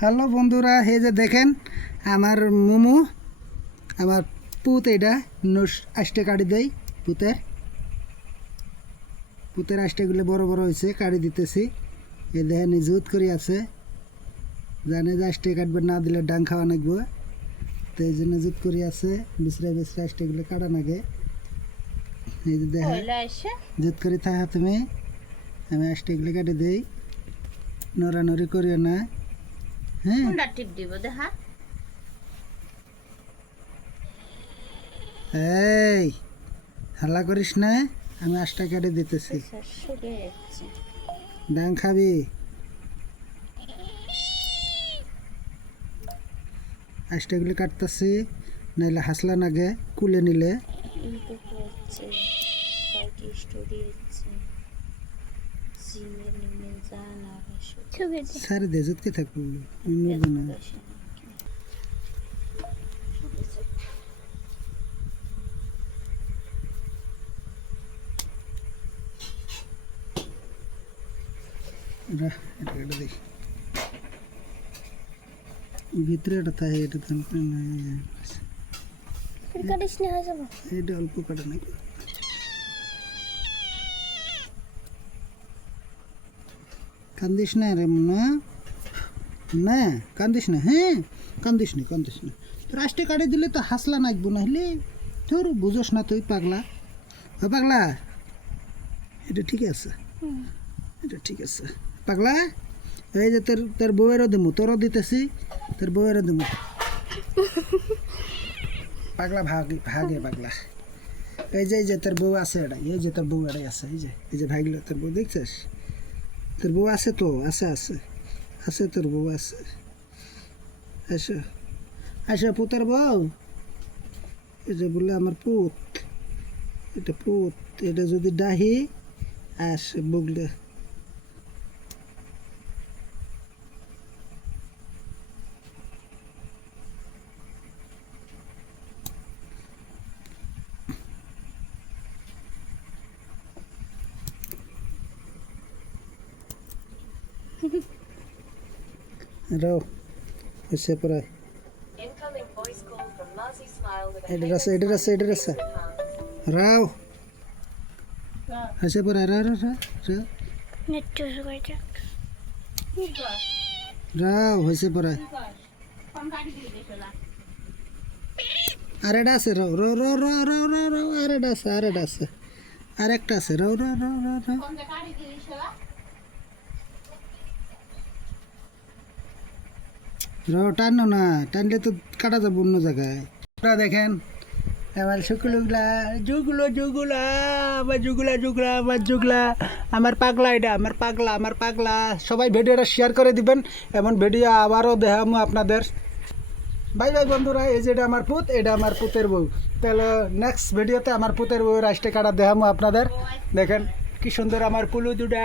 Hello বন্ধুরা, এই যে দেখেন আমার মোমো, আমার পুত এটা আষ্টে কাটি দেয়। পুতের আষ্টেগুলো বড় বড় হয়েছে, কাটি দিতেছি। এই দেখেন জুত করে আছে, জানে যে আষ্টে কাটবে, না দিলে ডাং খাওয়া নাকবো, তো এই জন্য জুত করে আছে। বিছরা বিছরা আষ্টেগুলো কাটা নাগে। এই যে দেখেন জুত করে থাকা তুমি, আমি আষ্টেগুলো কাটি দিই, নড়ানড়ি করিও না। হ্যাঁ, টিপ দিব দেখা। এই হাল্লা করিস না, আমি আষ্টা কেটে দিতেছি। ডাং খাবি? আষ্টাগুলি কাটতেছি, নাইলে হাসলা নাগে কুলে নিলে। সারে দে, জুতকে থাকবো না। এটা দেখি ভিতরে এটা থাকে, এটা এটা অল্প কাটা নাই। কান্দিস না রে মনে, না কান্দিস না। হ্যাঁ, কান্দিস না তোর আষ্টে কাটে দিলে তো হাসলা নাচবো, না হলে তোর বুঝোস না তুই পাগলা। পাগলা, এটা ঠিক আছে, এটা ঠিক আছে পাগলা। এই যে তোর বউয়েরও দিমু, তোরও দিতেছি, তোর বউয়েরও দিমু। পাগলা ভাগে পাগলা। এই যে তোর বউ আছে, এটা এই যে তোর বউ এটাই আছে, এই যে ভাগলো তোর বউ, দেখছিস? তোর বউ আছে তো, আছে তোর বউ আছে। আসো পুতের বউ। এই যে বললে আমার পুত, এটা পুত, এটা যদি ডাহি আসে বুগলে। রাও এসে পড়ায়, এটা আছে রাও এসে পড়ায়, রাও হয়েছে পড়ায়। আর এটা আছে, রাও রাও রাও রাও রাও রাও রাও, আর এটা আছে, আর একটা আছে, রাও রাও রাও রাও রাও। রাও টানো না, টানলে তো কাটা যাবো অন্য জায়গায়। দেখেন আমার শুকুলগুলা, আমার পাগলা, এটা আমার পাগলা। সবাই ভিডিওটা শেয়ার করে দিবেন, এমন ভিডিও আবারও দেখাবো আপনাদের। বাই বন্ধুরা, এই যে এটা আমার পুত, এটা আমার পুতের বউ। তাহলে নেক্সট ভিডিওতে আমার পুতের বউ রাষ্ট্রে কাটা দেখাবো আপনাদের। দেখেন কি সুন্দর আমার পুলু দুটা।